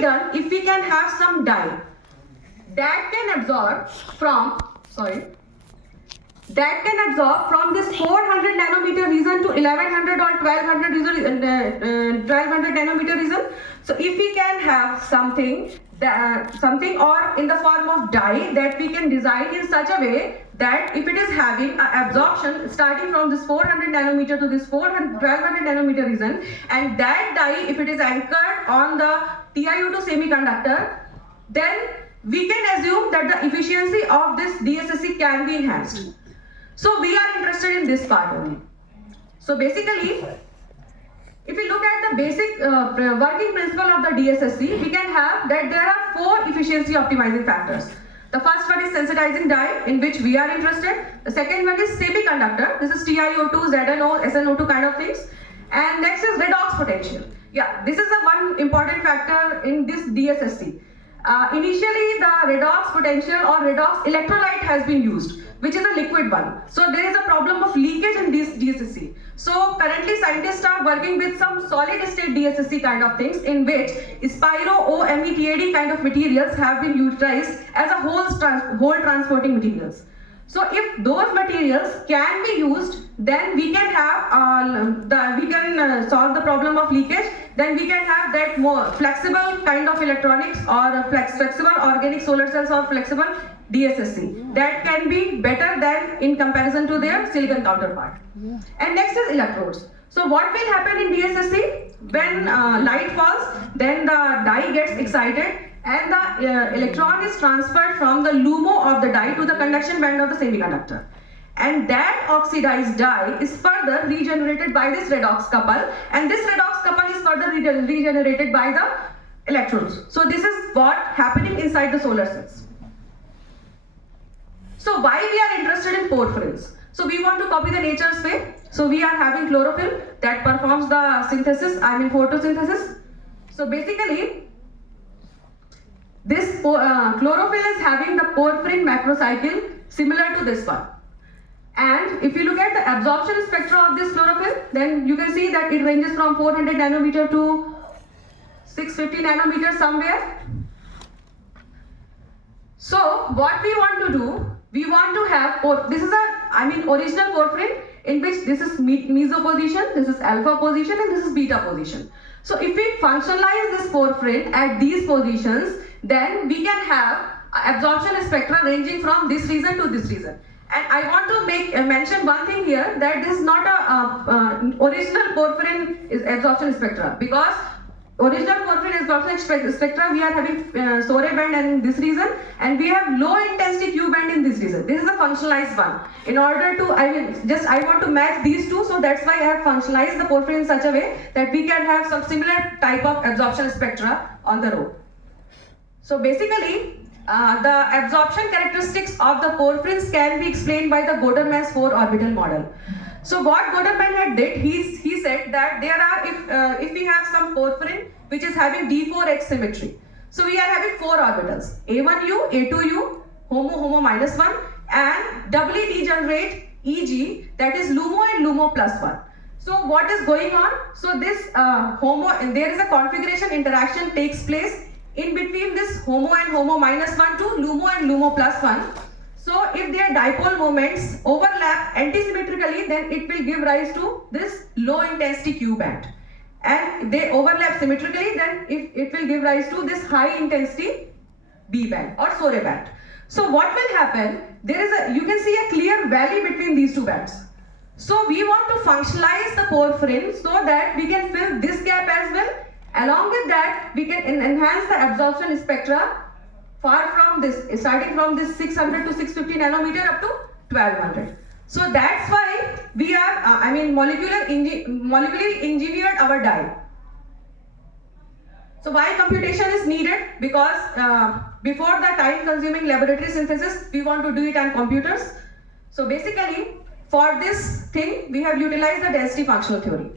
be done if we can have some dye that can absorb from, this 400 nanometer region to 1100 or 1200 region, 1200 nanometer region. So if we can have something or in the form of dye that we can design in such a way that if it is having absorption starting from this 400 nanometer to this 1200 nanometer region, and that dye, if it is anchored on the TiO2 semiconductor, then we can assume that the efficiency of this DSSC can be enhanced. So we are interested in this part only. So basically, if we look at the basic working principle of the DSSC, we can have that there are 4 efficiency optimizing factors. The first one is sensitizing dye, in which we are interested. The second one is semiconductor. This is TiO2, ZnO, SnO2 kind of things. And next is redox potential. Yeah, this is the one important factor in this DSSC. Initially, the redox potential or redox electrolyte has been used, which is a liquid one. So there is a problem of leakage in this DSSC. So currently scientists are working with some solid state DSSC kind of things, in which Spiro OMeTAD kind of materials have been utilized as a whole transporting materials. So if those materials can be used, then we can have solve the problem of leakage. Then we can have that more flexible kind of electronics or flexible organic solar cells or flexible DSSC that can be better than in comparison to their silicon counterpart. And next is electrodes. So what will happen in DSSC? When light falls, then the dye gets excited and the electron is transferred from the LUMO of the dye to the conduction band of the semiconductor. And that oxidized dye is further regenerated by this redox couple, and this redox couple is further regenerated by the electrodes. So this is what happening inside the solar cells. So why we are interested in porphyrins? So we want to copy the nature's way. So we are having chlorophyll that performs the synthesis, photosynthesis. So basically, this chlorophyll is having the porphyrin macrocycle similar to this one. And if you look at the absorption spectra of this chlorophyll, then you can see that it ranges from 400 nanometer to 650 nanometer somewhere. So what we want to do, we want to have, this is original porphyrin, in which this is meso position, this is alpha position, and this is beta position. So if we functionalize this porphyrin at these positions, then we can have absorption spectra ranging from this region to this region. And I want to mention one thing here, that this is not a original porphyrin is absorption spectra, because original porphyrin absorption spectra we are having SORE band in this region, and we have low intensity Q band in this region. This is a functionalized one. In order to, I want to match these two, so that's why I have functionalized the porphyrin in such a way that we can have some similar type of absorption spectra on the row. So basically, the absorption characteristics of the porphyrins can be explained by the Goderman's 4-orbital model. So what Goderman had did, he said that there are, if we have some porphyrin which is having D4H symmetry. So we are having 4 orbitals, A1U, A2U, HOMO minus 1, and doubly degenerate EG, that is LUMO and LUMO plus 1. So what is going on? So this there is a configuration interaction takes place in between this HOMO and HOMO minus 1 to LUMO and LUMO plus 1. So if their dipole moments overlap antisymmetrically, then it will give rise to this low intensity Q band. And they overlap symmetrically, then it will give rise to this high intensity B band or SORE band. So what will happen? You can see a clear valley between these two bands. So we want to functionalize the porphyrin so that we can fill this gap as well. Along with that, we can enhance the absorption spectra far from this, starting from this 600 to 650 nanometer up to 1200. So that's why we are, molecularly engineered our dye. So why computation is needed? Because before the time-consuming laboratory synthesis, we want to do it on computers. So basically, for this thing, we have utilized the density functional theory.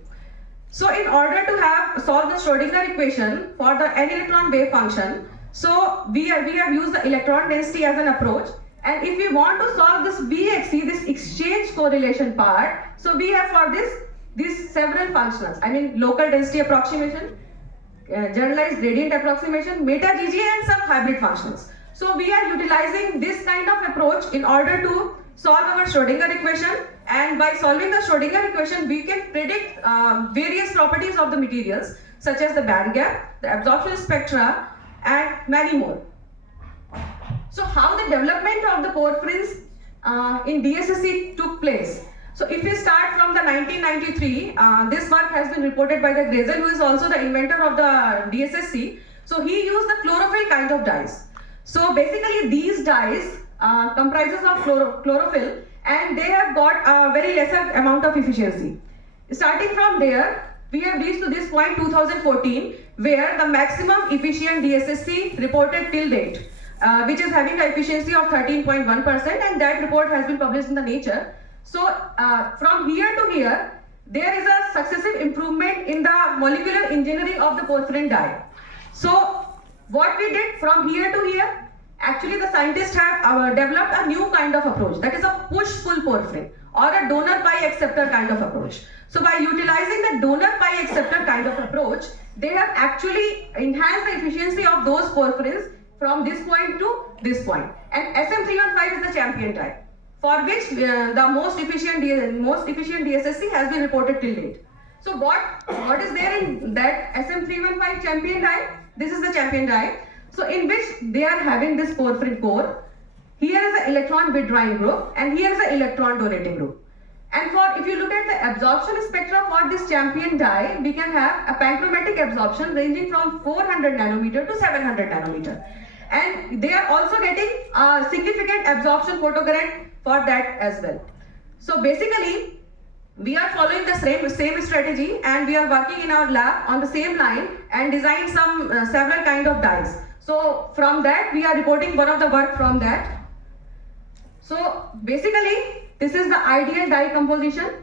So in order to solve the Schrodinger equation for the n-electron wave function, so we have used the electron density as an approach. And if we want to solve this VXC, this exchange correlation part, so we have for this these several functionals. Local density approximation, generalized gradient approximation, meta-GGA, and some hybrid functions. So we are utilizing this kind of approach in order to solve our Schrodinger equation, and by solving the Schrodinger equation, we can predict various properties of the materials, such as the band gap, the absorption spectra, and many more. So how the development of the porphyrins in DSSC took place. So if we start from the 1993, this work has been reported by the Grazel, who is also the inventor of the DSSC. So he used the chlorophyll kind of dyes. So basically these dyes comprises of chlorophyll, and they have got a very lesser amount of efficiency. Starting from there, we have reached to this point 2014, where the maximum efficient DSSC reported till date, which is having an efficiency of 13.1%, and that report has been published in the Nature. So from here to here, there is a successive improvement in the molecular engineering of the porphyrin dye. So what we did from here to here, actually the scientists have developed a new kind of approach, that is a push-pull porphyrin, or a donor-pi-acceptor kind of approach. So by utilizing the donor-pi-acceptor kind of approach, they have actually enhanced the efficiency of those porphyrins from this point to this point. And SM315 is the champion dye, for which the most efficient DSSC has been reported till date. So what is there in that SM315 champion dye? This is the champion dye. So in which they are having this porphyrin core. Here is the electron withdrawing group, and here is the electron donating group. And if you look at the absorption spectra for this champion dye, we can have a panchromatic absorption ranging from 400 nanometer to 700 nanometer. And they are also getting a significant absorption photocurrent for that as well. So basically, we are following the same strategy, and we are working in our lab on the same line and design several kind of dyes. So from that, we are reporting one of the work from that. So basically, this is the ideal dye composition,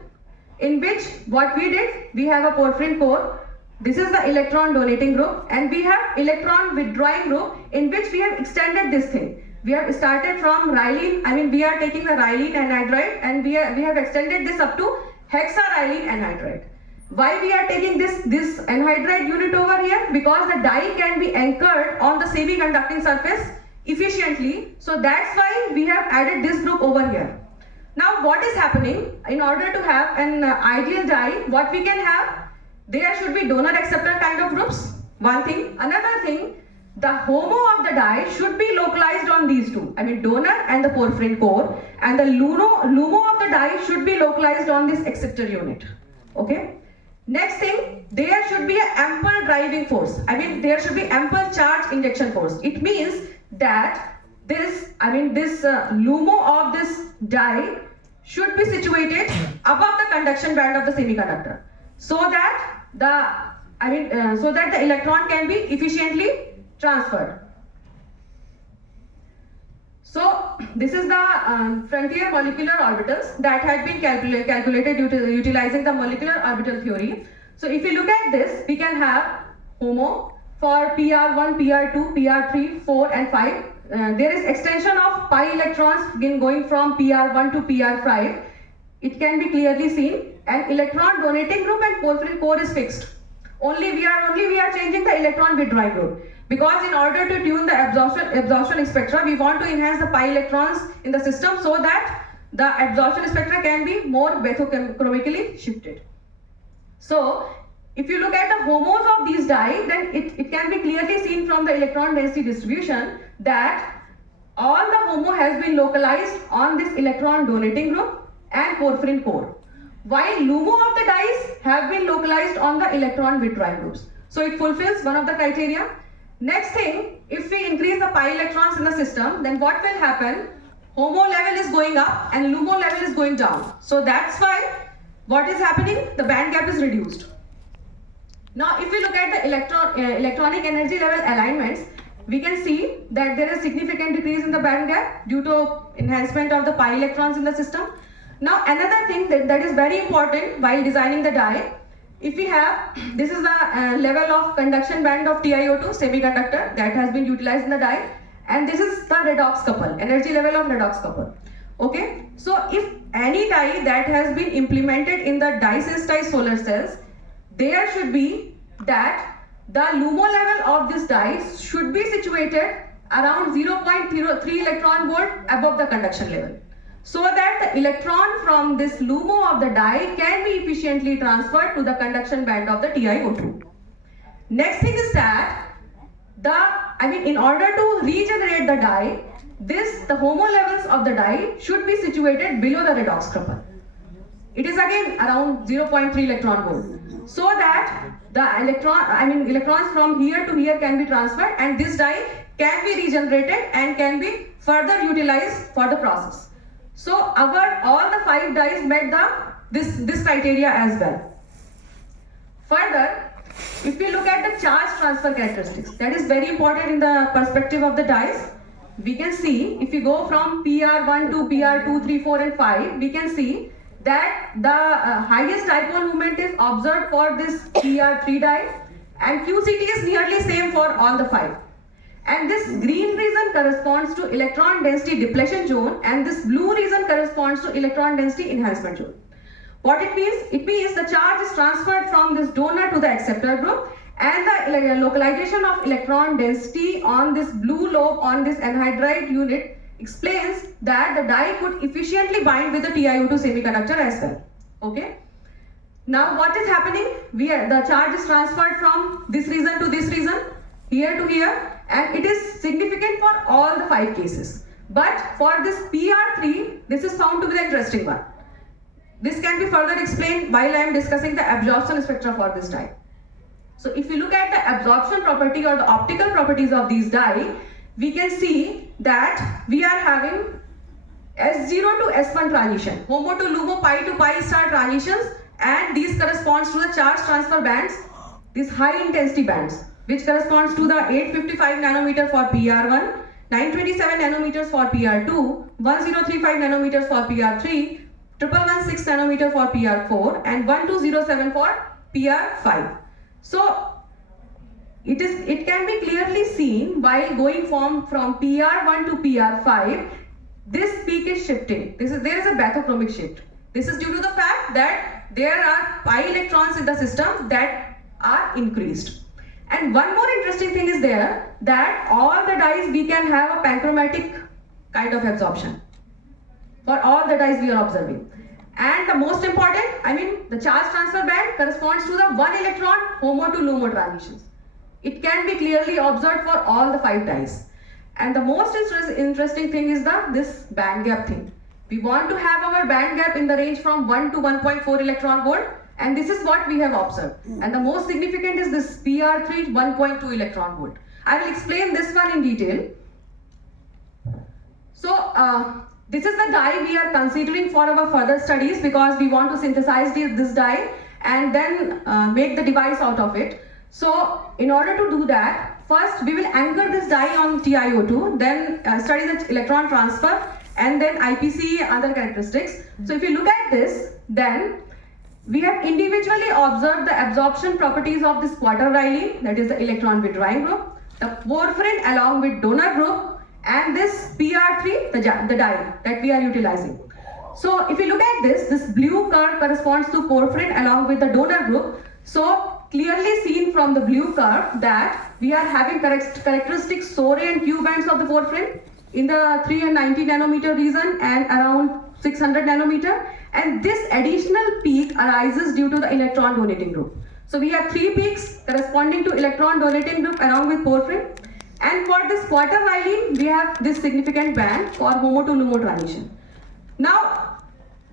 in which what we did, we have a porphyrin core. This is the electron donating group, and we have electron withdrawing group, in which we have extended this thing. We have started from rylene, we are taking the rylene anhydride, and we have extended this up to hexarylene anhydride. Why we are taking this anhydride unit over here? Because the dye can be anchored on the semiconducting surface efficiently. So that's why we have added this group over here. Now what is happening? In order to have an ideal dye, what we can have? There should be donor acceptor kind of groups. One thing. Another thing, the HOMO of the dye should be localized on these two. Donor and the porphyrin core, and the LUMO of the dye should be localized on this acceptor unit. Okay. Next thing, there should be an ample driving force. There should be ample charge injection force. It means that this LUMO of this dye should be situated above the conduction band of the semiconductor, so that the electron can be efficiently transferred. So this is the frontier molecular orbitals that had been calculated utilizing the molecular orbital theory. So if you look at this, we can have HOMO for PR1, PR2, PR3, 4 and 5. There is extension of pi electrons going from PR1 to PR5. It can be clearly seen, and electron donating group and porphyrin core is fixed. Only we are changing the electron withdrawing group, because in order to tune the absorption spectra, we want to enhance the pi electrons in the system so that the absorption spectra can be more bathochromically shifted. So if you look at the HOMOs of these dye, then it can be clearly seen from the electron density distribution that all the HOMO has been localized on this electron donating group and porphyrin core, while LUMO of the dyes have been localized on the electron withdrawing groups. So it fulfills one of the criteria. Next thing, if we increase the pi electrons in the system, then what will happen? HOMO level is going up and LUMO level is going down. So that's why what is happening? The band gap is reduced. Now if we look at the electronic energy level alignments, we can see that there is significant decrease in the band gap due to enhancement of the pi electrons in the system. Now another thing that is very important while designing the dye, if we have, this is the level of conduction band of TiO2 semiconductor that has been utilized in the dye, and this is the redox couple, energy level of redox couple. Okay, so if any dye that has been implemented in the dye-sensitized solar cells, there should be that the LUMO level of this dye should be situated around 0.03 electron volt above the conduction level, so that the electron from this LUMO of the dye can be efficiently transferred to the conduction band of the TiO2. Next thing is that in order to regenerate the dye, the HOMO levels of the dye should be situated below the redox couple. It is again around 0.3 electron volt, so that the electrons from here to here can be transferred, and this dye can be regenerated and can be further utilized for the process. So all the 5 dyes met this criteria as well. Further, if we look at the charge transfer characteristics, that is very important in the perspective of the dyes. We can see, if we go from PR1 to PR2, 3, 4 and 5, we can see that the highest dipole moment is observed for this PR3 dye, and QCT is nearly same for all the 5. And this green region corresponds to electron density depletion zone, and this blue region corresponds to electron density enhancement zone. What it means? It means the charge is transferred from this donor to the acceptor group, and the localization of electron density on this blue lobe on this anhydride unit explains that the dye could efficiently bind with the TiO2 semiconductor as well. Okay. Now what is happening? The charge is transferred from this region to this region, here to here, and it is significant for all the 5 cases. But for this PR3, this is found to be the interesting one. This can be further explained while I am discussing the absorption spectra for this dye. So if you look at the absorption property or the optical properties of these dye, we can see that we are having S0 to S1 transition, HOMO to LUMO, pi to pi star transitions, and these corresponds to the charge transfer bands, these high intensity bands, which corresponds to the 855 nanometer for PR1, 927 nanometers for PR2, 1035 nanometers for PR3, 1116 nanometer for PR4, and 1207 for PR5. So it can be clearly seen while going from PR1 to PR5, this peak is shifting. There is a bathochromic shift. This is due to the fact that there are pi electrons in the system that are increased. And one more interesting thing is there, that all the dyes we can have a panchromatic kind of absorption for all the dyes we are observing. And the most important, the charge transfer band corresponds to the 1 electron HOMO to LUMO transitions. It can be clearly observed for all the 5 dyes. And the most interesting thing is this band gap thing. We want to have our band gap in the range from 1 to 1.4 electron volt, and this is what we have observed. And the most significant is this PR3 1.2 electron volt. I will explain this one in detail. So this is the dye we are considering for our further studies, because we want to synthesize this dye and then make the device out of it. So in order to do that, first we will anchor this dye on TiO2, then study the electron transfer, and then IPC other characteristics. So if you look at this, then we have individually observed the absorption properties of this quaterniline, that is the electron withdrawing group, the porphyrin along with donor group, and this PR3, the dye that we are utilizing. So if you look at this blue curve corresponds to porphyrin along with the donor group. So clearly seen from the blue curve that we are having characteristic SORE and Q bands of the porphyrin in the 3 and 90 nanometer region and around 600 nanometer, and this additional peak arises due to the electron donating group. So we have 3 peaks corresponding to electron donating group along with porphyrin. And for this quaterniline, we have this significant band for HOMO to LUMO transition. Now,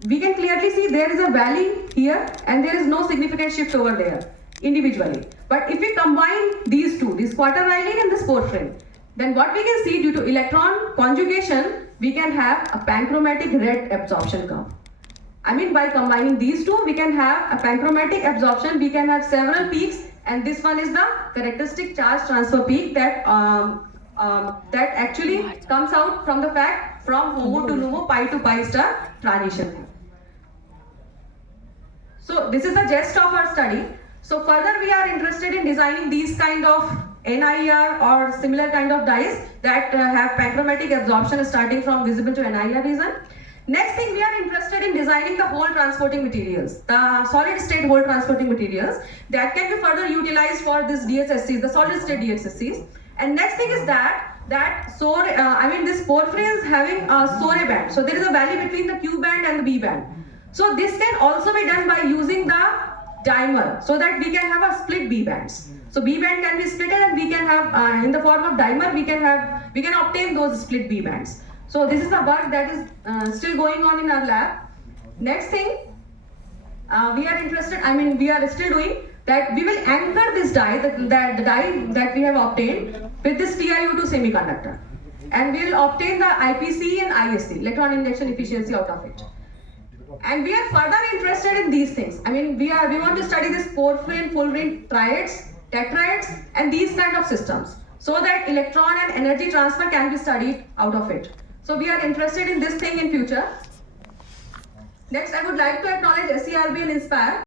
we can clearly see there is a valley here and there is no significant shift over there individually. But if we combine these two, this quaterniline and this porphyrin, then what we can see, due to electron conjugation, we can have a panchromatic red absorption curve. By combining these two, we can have a panchromatic absorption, we can have several peaks, and this one is the characteristic charge transfer peak that actually comes out from the fact from HOMO to LUMO, pi to pi star transition. So this is the gist of our study. So further we are interested in designing these kind of NIR or similar kind of dyes that have panchromatic absorption starting from visible to annular region. Next thing, we are interested in designing the hole transporting materials, the solid state hole transporting materials that can be further utilized for this DSSCs, the solid state DSSCs. And next thing is this porphyrin is having a SORE band. So there is a valley between the Q band and the B band. So this can also be done by using the dimer, so that we can have a split B bands. So B band can be splitted, and we can have in the form of dimer we can obtain those split B bands. So this is the work that is still going on in our lab. Next thing, we are still doing that. We will anchor this dye, the dye that we have obtained, with this TiO2 semiconductor, and we will obtain the IPC and ISC, electron injection efficiency, out of it. And we are further interested in these things. We want to study this porphyrin, fullerene triads, tetraeds, and these kind of systems, so that electron and energy transfer can be studied out of it. So we are interested in this thing in future. Next, I would like to acknowledge SERB and INSPIRE